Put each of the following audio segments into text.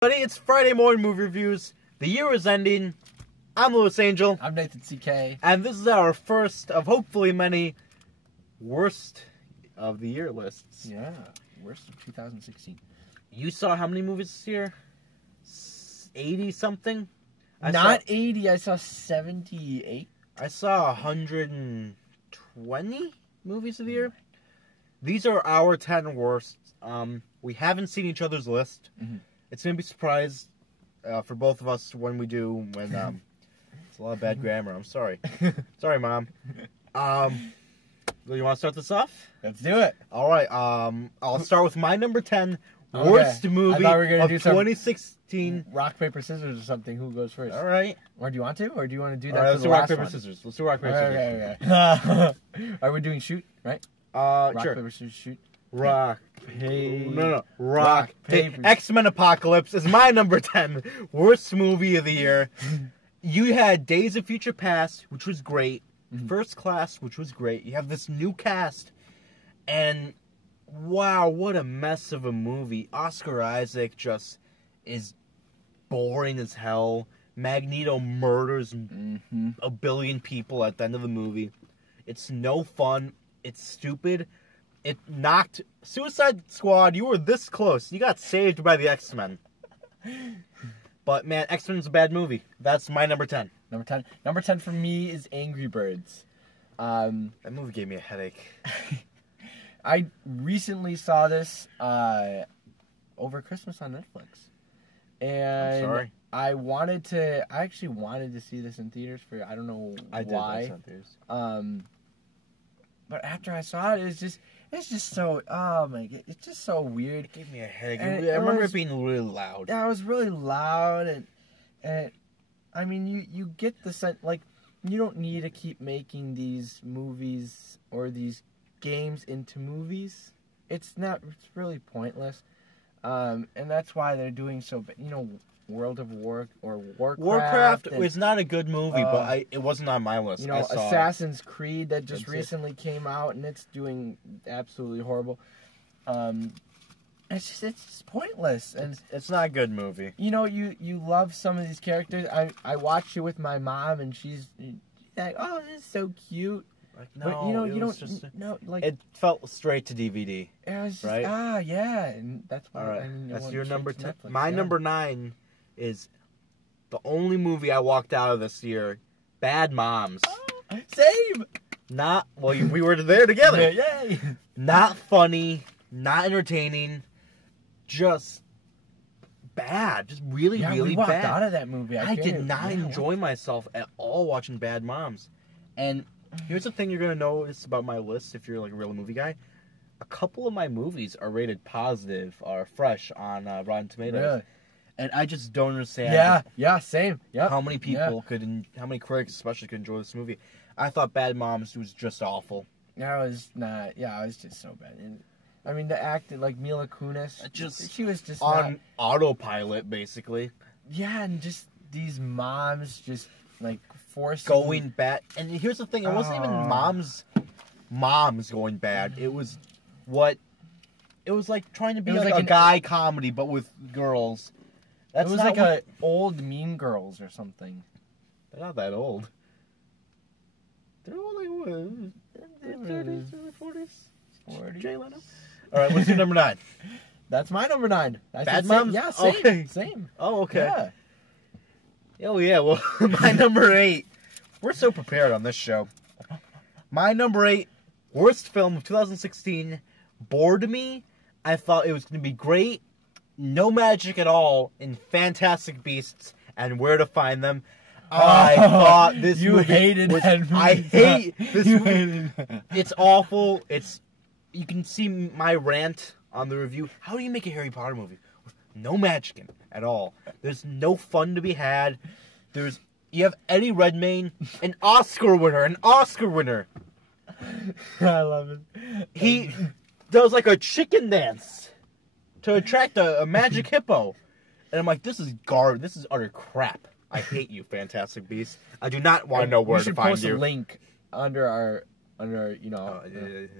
Buddy, it's Friday morning movie reviews. The year is ending. I'm Louis Angel. I'm Nathan CK. And this is our first of hopefully many worst of the year lists. Yeah, worst of 2016. You saw how many movies this year? 80 something? Not 80, I saw 78. I saw 120 movies of the year. These are our 10 worst. We haven't seen each other's list. Mm-hmm. It's going to be a surprise for both of us when we do. It's a lot of bad grammar. I'm sorry. Sorry, Mom. You want to start this off? Let's do it. All right. I'll start with my number 10 worst movie of 2016. Rock, paper, scissors or something. Who goes first? All right. Or do you want to? Or do you want to do that All right, for the let's do rock, last paper, one? scissors. Let's do rock, paper, scissors. Okay. Are we doing shoot, right? Rock, Rock, paper, scissors, shoot. Rock, paper. No. Rock, paper. X-Men Apocalypse is my number 10 worst movie of the year. You had Days of Future Past, which was great. Mm-hmm. First Class, which was great. You have this new cast, and wow, what a mess of a movie. Oscar Isaac just is boring as hell. Magneto murders a billion people at the end of the movie. It's no fun. It's stupid. It knocked Suicide Squad. You were this close. You got saved by the X-Men. But man, X-Men's a bad movie. That's my number 10. Number 10. Number 10 for me is Angry Birds. That movie gave me a headache. I recently saw this over Christmas on Netflix. And I'm sorry. I actually wanted to see this in theaters for, I don't know why. I did like some theaters. But after I saw it, it's just so, oh my god, it's just so weird. It gave me a headache. And I remember it being really loud. Yeah, it was really loud, and I mean, you get the sense, like, you don't need to keep making these movies or these games into movies. It's really pointless. And that's why they're doing so, World of Warcraft is not a good movie, but it wasn't on my list. I saw Assassin's Creed that just recently came out, and it's doing absolutely horrible. It's just pointless, and it's not a good movie. You love some of these characters. I watched it with my mom, and she's like, "Oh, this is so cute." Like, no, but you don't. It felt straight to DVD. It was just, right? Yeah, and that's why. All right, that's your number 10. Netflix, my number 9 is the only movie I walked out of this year. Bad Moms. Oh, same. We were there together. Yay. Not funny. Not entertaining. Just bad. Just really we walked bad. Out of that movie. I did not enjoy myself at all watching Bad Moms. And here's the thing you're going to notice about my list if you're like a real movie guy. A couple of my movies are rated positive or fresh on Rotten Tomatoes. Really? And I just don't understand. Yeah, same. Yep. How many people how many critics especially could enjoy this movie? I thought Bad Moms was just awful. It was just so bad. And, I mean, the acting, like Mila Kunis, she was just on autopilot, basically. Yeah, and just these moms just, like, forcing... Going bad. And here's the thing, it wasn't even moms going bad. It was like trying to be like a guy comedy, but with girls. It was like a old Mean Girls or something. They're not that old. They're only what? 30s, 40s? Jay Leno? All right, what's your number 9? That's my number 9. Bad Moms? Yeah, same. Okay. Same. Oh, okay. Yeah. Oh, yeah. Well, my number 8. We're so prepared on this show. My number 8, worst film of 2016, bored me. I thought it was going to be great. No magic at all in Fantastic Beasts and Where to Find Them. I thought this you movie hated was, that movie. I hate this you movie. Hated that. It's awful. You can see my rant on the review. How do you make a Harry Potter movie with no magic in it at all? There's no fun to be had. You have Eddie Redmayne, an Oscar winner. I love it. He does like a chicken dance to attract a magic hippo. And I'm like, this is garbage. This is utter crap. I hate you, Fantastic Beasts. I do not want to know where to find you. We should post a link under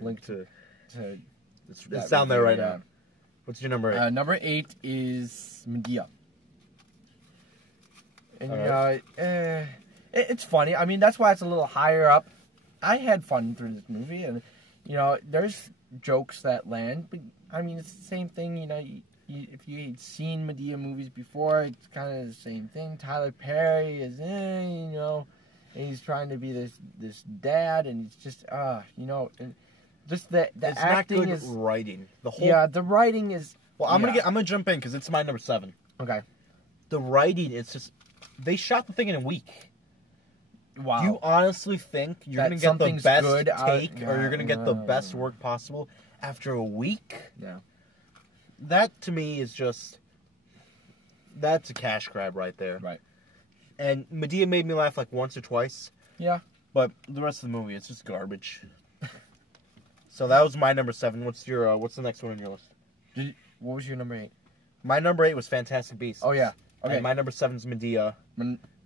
link to it's down there right now. What's your number 8? Number 8 is Medea. And Alright. it's funny. I mean, that's why it's a little higher up. I had fun through this movie, and there's jokes that land, but I mean, it's the same thing. If you had seen Madea movies before, it's kind of the same thing. Tyler Perry is and he's trying to be this dad, and it's just and just the It's acting not good is writing. The whole the writing is I'm gonna jump in because it's my number 7. okay. The writing, it's just they shot the thing in a week. Wow. Do you honestly think you're That gonna get the something's best good take, out- or you're gonna get the no. best work possible after a week? Yeah. That to me is that's a cash grab right there. Right. And Madea made me laugh like once or twice, Yeah. but the rest of the movie, it's just garbage. So that was my number 7. What's the next one on your list? What was your number 8? My number 8 was Fantastic Beasts. Oh yeah. Okay. And my number 7 is Medea.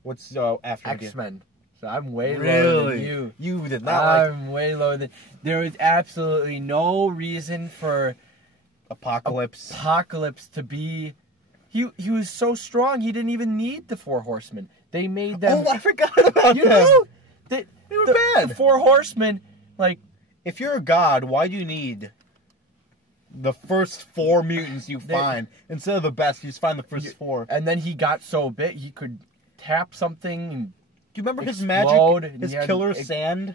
What's after Medea? X-Men. So I'm way lower Really? than you. You did not like I'm way lower than. There was absolutely no reason for Apocalypse. Apocalypse to be. He was so strong. He didn't even need the 4 Horsemen. They made them. Oh, I forgot about you them. know, they were bad. The 4 Horsemen, like. If you're a god, why do you need the first 4 mutants you find instead of the best? You just find the first 4. And then he got so big he could tap something. And Do you remember his explode, magic? and His he had- killer sand?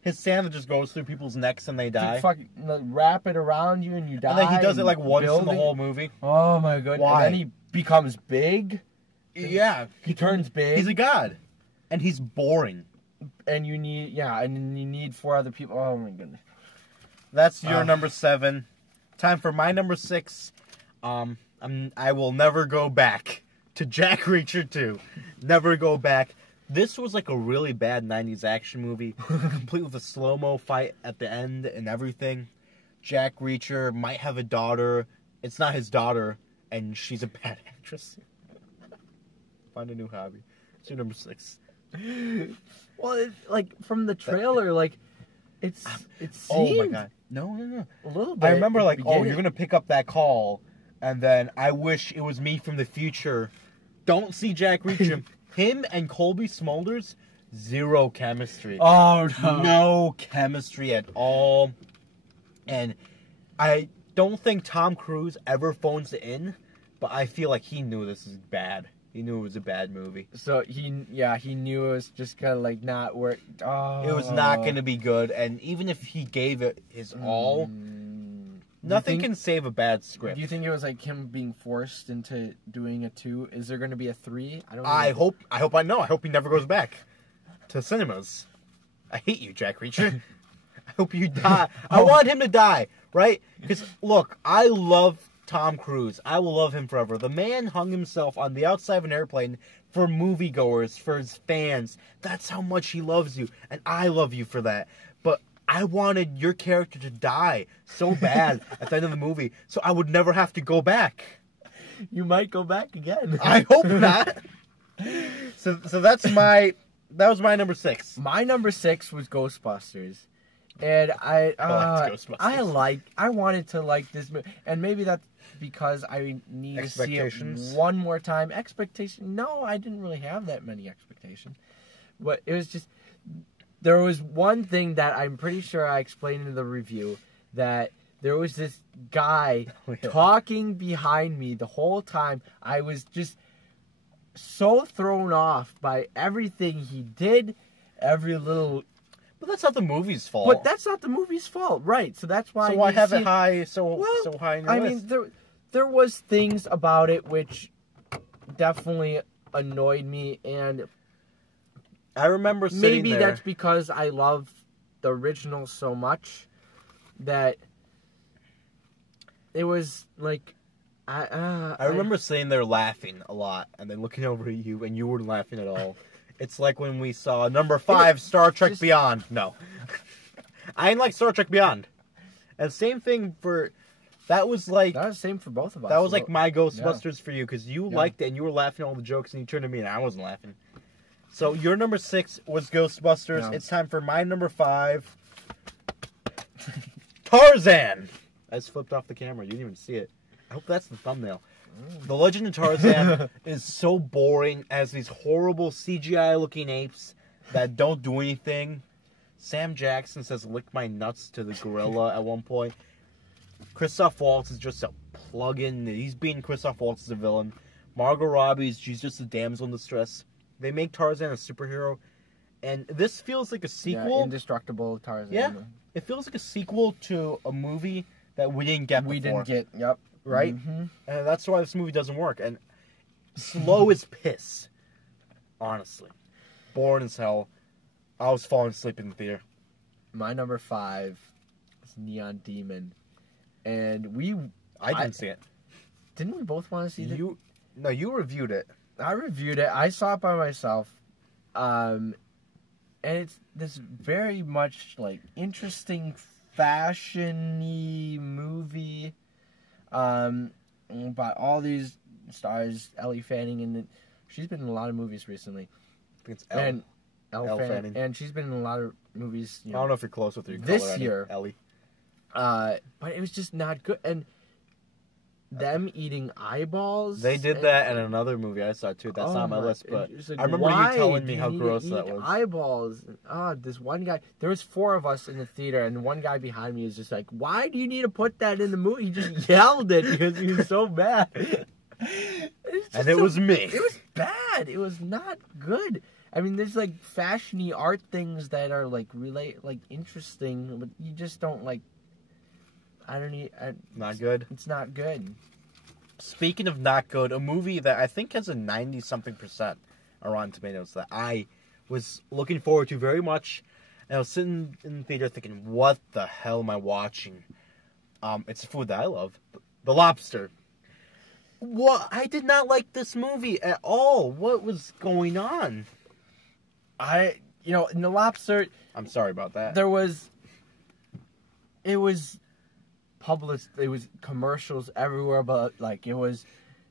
His sand that just goes through people's necks and they die. fucking wrap it around you and you die. And then he does it like once in the building- whole movie. Oh my goodness! Why? And then he becomes big. Yeah. He turns big. He's a god. And he's boring. And you need and then you need 4 other people. Oh my goodness! That's your number 7. Time for my number 6. I will never go back to Jack Reacher 2. Never go back. This was like a really bad 90s action movie, complete with a slow-mo fight at the end and everything. Jack Reacher might have a daughter. It's not his daughter, and she's a bad actress. Find a new hobby. It's your number 6. Well, from the trailer, it seemed Oh my god. No. a little bit. I remember at like, the oh, you're beginning. gonna pick up that call, and then I wish it was me from the future. Don't see Jack Reacher. Him and Colby Smulders, zero chemistry. Oh no! No chemistry at all. And I don't think Tom Cruise ever phones it in, but I feel like he knew this is bad. He knew it was a bad movie. So he knew it was just kind of not work. Oh, It was not going to be good, and even if he gave it his all, nothing can save a bad script. Do you think it was him being forced into doing a 2? Is there going to be a 3? I don't. I hope I hope he never goes back to cinemas. I hate you, Jack Reacher. I hope you die. I want him to die, right? Because look, I love Tom Cruise. I will love him forever. The man hung himself on the outside of an airplane for moviegoers, for his fans. That's how much he loves you, and I love you for that. But I wanted your character to die so bad at the end of the movie, so I would never have to go back. You might go back again. I hope not. So that was my number 6. My number 6 was Ghostbusters, and I Ghostbusters. I wanted to like this movie, and maybe that's because I need to see it Expectations? one more time. Expectation? No, I didn't really have that many expectations, but it was just there was one thing that I'm pretty sure I explained in the review, that there was this guy talking behind me the whole time. I was just so thrown off by everything he did, every little. But that's not the movie's fault. But that's not the movie's fault, right? So that's why. So why you have see it high so high in your I list? mean, there was things about it which definitely annoyed me, and I remember sitting maybe there. that's because I love the original so much that it was like I remember sitting there laughing a lot, and then looking over at you, and you weren't laughing at all. It's like when we saw number 5, Star Trek Beyond. No, I didn't like Star Trek Beyond. And same thing for that was like that was the same for both of us. that was like my Ghostbusters for you, because you liked it and you were laughing at all the jokes, and you turned to me and I wasn't laughing. So your number 6 was Ghostbusters. Yeah. It's time for my number 5, Tarzan. I just flipped off the camera. You didn't even see it. I hope that's the thumbnail. The Legend of Tarzan is so boring as these horrible CGI-looking apes that don't do anything. Sam Jackson says, "Lick my nuts" to the gorilla at one point. Christoph Waltz is just a plug-in. He's being Christoph Waltz as a villain. Margot Robbie, she's just a damsel in distress. They make Tarzan a superhero, and this feels like a sequel. Yeah, Indestructible Tarzan. Yeah, it feels like a sequel to a movie that we didn't get before. Yep. Right? Mm-hmm. And that's why this movie doesn't work. And slow as piss. Honestly. Boring as hell. I was falling asleep in the theater. My number 5 is Neon Demon. And I didn't see it. Didn't we both want to see it? No, you reviewed it. I reviewed it. I saw it by myself. And it's this very much like interesting fashion-y movie. By all these stars, Ellie Fanning, and she's been in a lot of movies recently. I think it's Elle. Elle Fanning. And she's been in a lot of movies. I don't know if you're close with her. This year, Ellie. But it was just not good. And them eating eyeballs. They did that in another movie I saw too. That's not on my list, but like, I remember you telling me how gross that was. Eyeballs. This one guy. There was 4 of us in the theater, and one guy behind me was just like, "Why do you need to put that in the movie?" He just yelled it because he was so mad. And it was me. It was bad. It was not good. I mean, there's like fashiony art things that are like interesting, but you just don't like. Not good. It's not good. Speaking of not good, a movie that I think has a 90-something% on Rotten Tomatoes that I was looking forward to very much, and I was sitting in the theater thinking, what the hell am I watching? It's a food that I love. The Lobster. What? I did not like this movie at all. What was going on? In The Lobster... I'm sorry about that. It was published, it was commercials everywhere, but like it was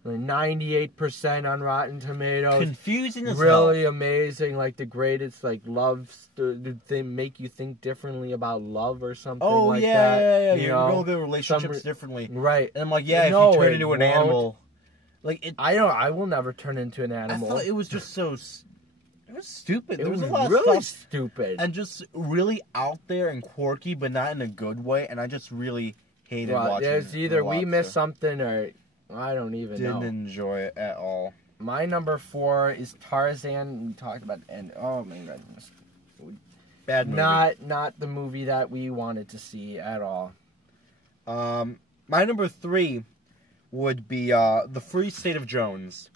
98% on Rotten Tomatoes. Confusing as really hell. Amazing, like the greatest like love. Did they make you think differently about love or something? Oh like yeah, that? yeah. You You know, roll the relationships differently, right? And I'm like, yeah, No, if you turn it into an won't. animal, like it. I will never turn into an animal. I thought it was just so. It was stupid. There was a was lot really of stuff stupid and just really out there and quirky, but not in a good way. And I just really hated watching. There's either The we Lobster. missed something or I don't even Didn't know. enjoy it at all. My number 4 is Tarzan. We talked about, and oh my goodness, Bad movie. not the movie that we wanted to see at all. My number 3 would be The Free State of Jones,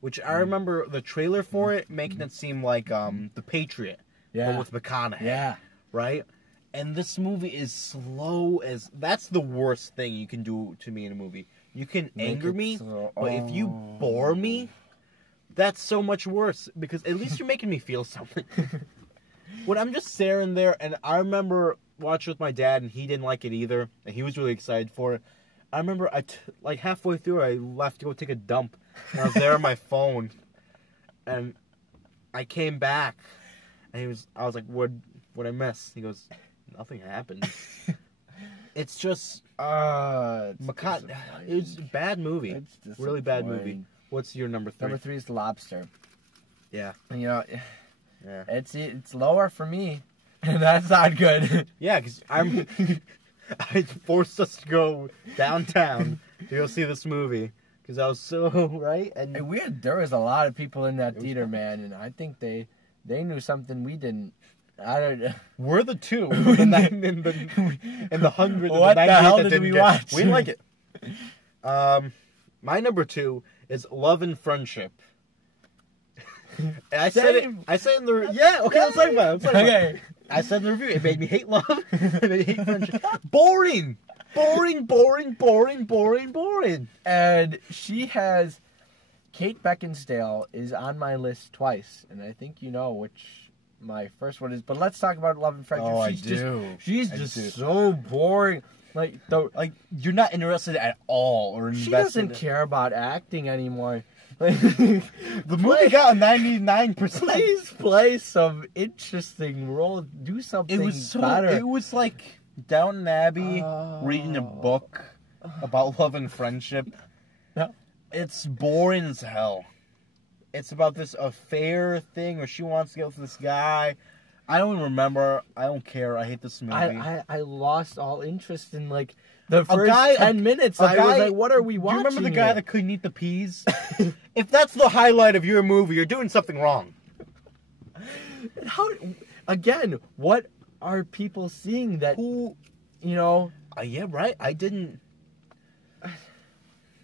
which I remember the trailer for it making it seem like The Patriot, but with McConaughey. Yeah. Right? And this movie is slow as... That's the worst thing you can do to me in a movie. You can anger me, but if you bore me, that's so much worse. Because at least you're making me feel something. When I'm just staring there, and I remember watching with my dad, and he didn't like it either, and he was really excited for it. I remember, halfway through, I left to go take a dump, and I was there on my phone, and I came back, and I was like, what'd I miss? He goes, nothing happened. It's just, It's it's a bad movie. It's Really bad movie. disappointing. What's your number 3? Number 3 is Lobster. Yeah. And, Yeah. it's lower for me, and that's not good. Yeah, because I forced us to go downtown to go see this movie because I was so right. And There was a lot of people in that theater, man, and I think they knew something we didn't. I don't know. we're the 2 in the 100. What the hell did we watch? We didn't like it. My number 2 is Love and Friendship. And I said it in the okay. Let's talk about it. Okay. I said in the review it made me hate love. It made me hate friendship. Boring. Boring. And she has Kate Beckinsale is on my list twice, and I think you know which my first one is. But let's talk about Love and Friendship. Oh, She's just so boring. Like you're not interested at all or invested. she doesn't care about acting anymore. Like, The movie got a 99%. please play some interesting role. Do something It was better. It was like Downton Abbey reading a book about love and friendship. Yeah. It's boring as hell. It's about this affair thing where she wants to get with this guy. I don't even remember. I don't care. I hate this movie. I lost all interest in like the first 10 minutes. I was like, what are we watching? Do you remember the guy that couldn't eat the peas? If that's the highlight of your movie, you're doing something wrong. How? Again, what are people seeing that? Who? You know? Yeah, right. I didn't.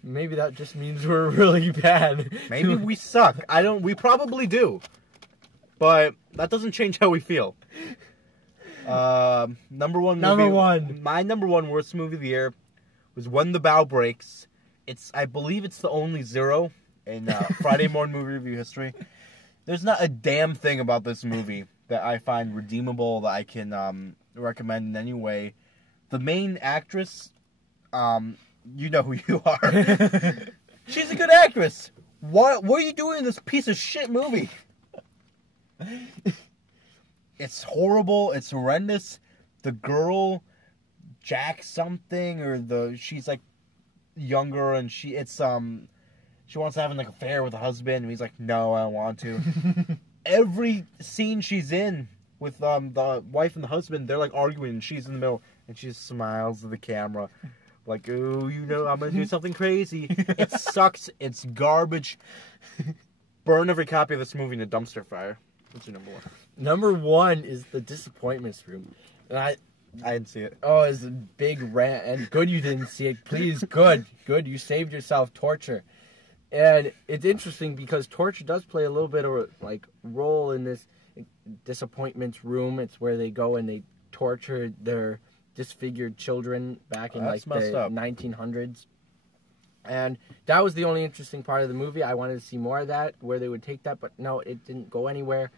Maybe that just means we're really bad. Maybe we suck. We probably do. But that doesn't change how we feel. Number one movie. My number one worst movie of the year was When the Bow Breaks. I believe it's the only zero in Friday morning movie review history. There's not a damn thing about this movie that I find redeemable that I can recommend in any way. The main actress, you know who you are. She's a good actress. What are you doing in this piece of shit movie? It's horrible. It's horrendous. The girl, Jack something, or she's like younger, and she wants to have an affair with a husband, and he's like, no, I don't want to. Every scene she's in with the wife and the husband, they're like arguing, and she's in the middle, and she just smiles at the camera. Like, oh, I'm going to do something crazy. It sucks. It's garbage. Burn every copy of this movie in a dumpster fire. What's your number one? Number one is The Disappointments Room. And I didn't see it. Oh, it's a big rant. And good you didn't see it. Please, good. Good. You saved yourself torture. And it's interesting because torture does play a little bit of a role in this Disappointments Room. It's where they go and they torture their disfigured children back in the 1900s. And that was the only interesting part of the movie. I wanted to see more of that, where they would take that, but no, it didn't go anywhere.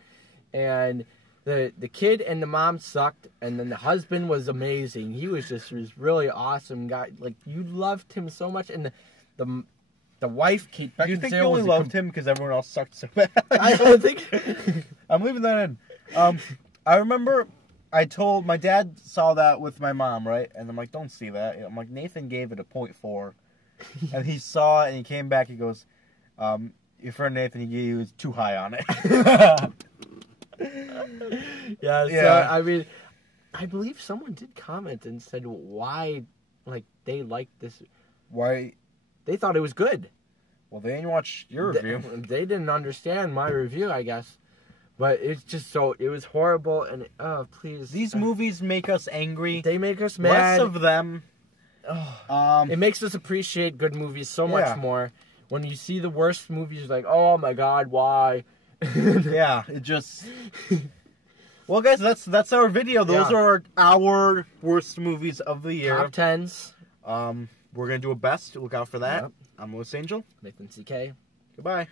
And the kid and the mom sucked, and then the husband was amazing. He was really awesome guy. Like, you loved him so much, and the wife, Kate Beckinsale, you think you only loved him because everyone else sucked so bad? I think I'm leaving that in. I remember my dad saw that with my mom, right? And I'm like, don't see that. I'm like, Nathan gave it a 0.4. And he saw it and he came back. He goes, your friend Nathan, he was too high on it. Yeah. So, I mean, I believe someone did comment and said why, they liked this. Why? They thought it was good. Well, they didn't watch your review. They didn't understand my review, I guess. But it's just it was horrible. And, please. These movies make us angry. They make us mad. Less of them. It makes us appreciate good movies so much more. When you see the worst movies, you're like, oh my god, why? Yeah, it just... Well, guys, that's our video. Those are our worst movies of the year. Top 10s. We're going to do a best. Look out for that. Yep. I'm Louis Angel. Nathan CK. Goodbye.